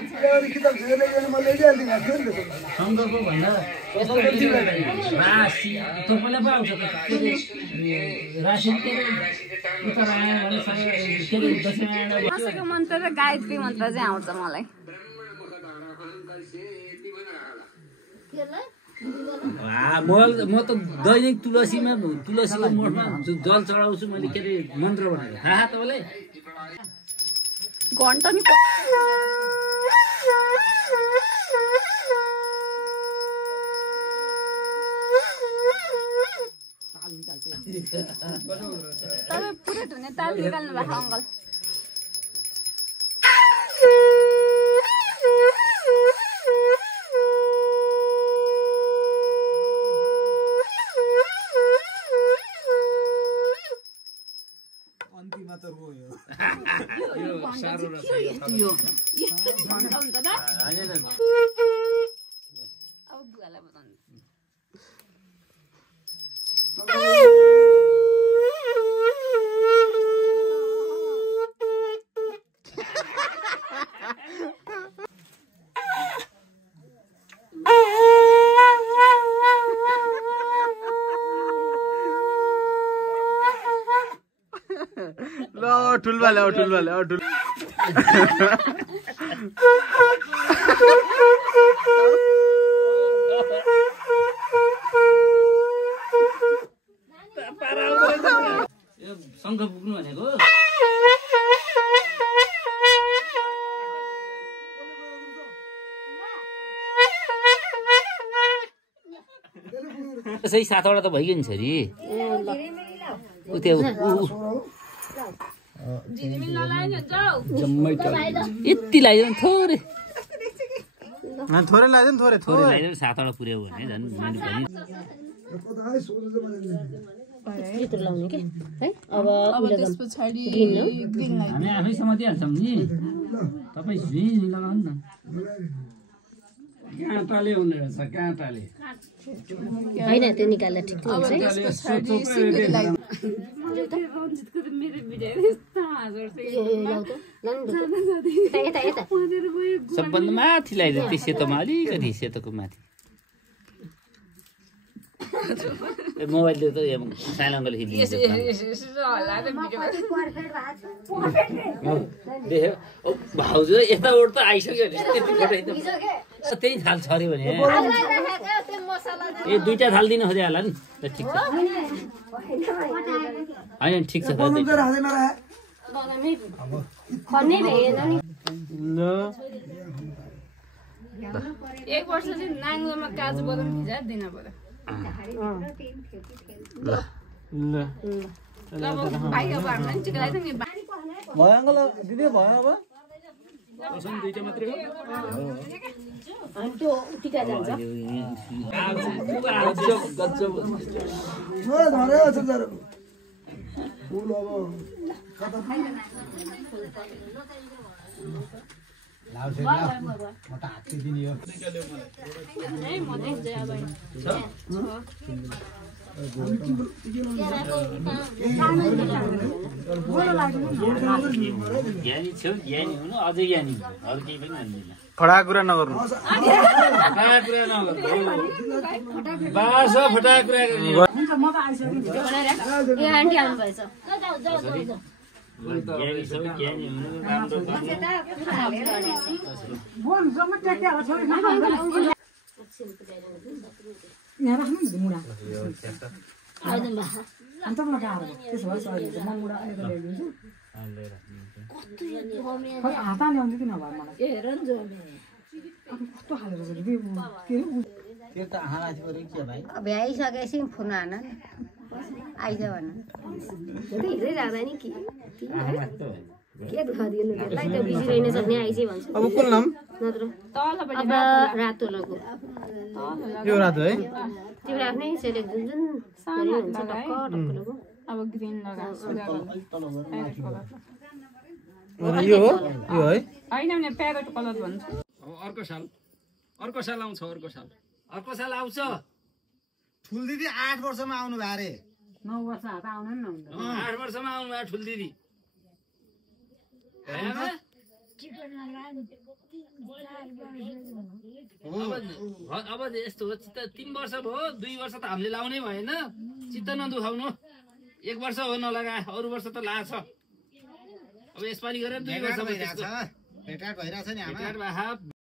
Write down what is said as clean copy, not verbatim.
किताब छैन म ल्याइहाल्दिन सन्दर्भ भन्दा राशि तपाईँलाई पो आउँछ राशि के उत्तरायण दसैँको मन्त्र र गायत्री मन्त्र चाहिँ आउँछ मलाई म त दैनिक तुलसीको मठमा जल चढाउँछु मैले के अरे मन्त्र भनेर थाहा तपाईँलाई घन्टा नि तपाईँ पुरै धुने ताल निकाल्नु भएको अङ्कल ठुलवाले शङ्ख पुग्नु भनेको सही 7वटा त भइगयो नि छोरी यति लगाइदिनु थोरै लगाइदिनु थोरै 7वटा पुर्याउ भने झन् मैले पनि लाउने के है अब त्यसपछि हामी आफै समातिहाल्छौँ नि तपाईँ झुइ लगाउनु न काँटाले हुने रहेछ काँटाले होइन त्यो निकाल्दा ठिक हुन्छ सबभन्दा माथि लगाइदियो त्यो सेतोमा अलिकति सेतोको माथि मोबाइलले त साइलङ्गले खिचिदिन्छ भाउजू यता ओड त आइसक्यो भने त्यति फोटो त्यही थाल छ अरे भने ए 2टा थाल दिन खोजे होला नि ठिक छ होइन ठिक छ एक वर्ष चाहिँ नाङ्लोमा काजु बदाम भिजाएर दिन पर्यो दुईटा मात्रै हो त्यो टिका जान्छ ज्ञानी छेउ ज्ञानी हुनु अझै ज्ञानी हुनु अरू केही पनि भन्दिनँ फटा कुरा नगर्नु बासा फटा कुरा गर्ने ज्ञानी छौ ज्ञानी हुनु राम्रो भ्याइसकेपछि फोन हान आइज भन हिँड्दै जाँदा नि के दुःख दिनु त्यसलाई त बिसिरहन सक्ने आइज भन्छ अब कुन नाम नत्र अब रातो लगो यो रातो है तिम्रो आफ्नै सेलेक्ट जुन जुन हुन्छ टक्क टक्क लगो अब ग्रीन लगाउँछु यो हो यो है होइन भने प्यारेट कलर भन्छु अर्को साल आउँछ अर्को साल आउँछ ठुल दिदी 8 वर्षमा आउनु भए रे 9 वर्ष हात आउनु नि 8 वर्षमा आउनु भयो ठुल दिदी अब यस्तो हो चित्त 3 वर्ष भयो 2 वर्ष त हामीले लाउनै भएन चित्त नदुखाउनु 1 वर्ष हो नलगाए अरू वर्ष त लाग्छ अब यसपालि गरेर 2 वर्ष भइरहेछ भेटाट भइरहेछ नि आमा भेटाट भए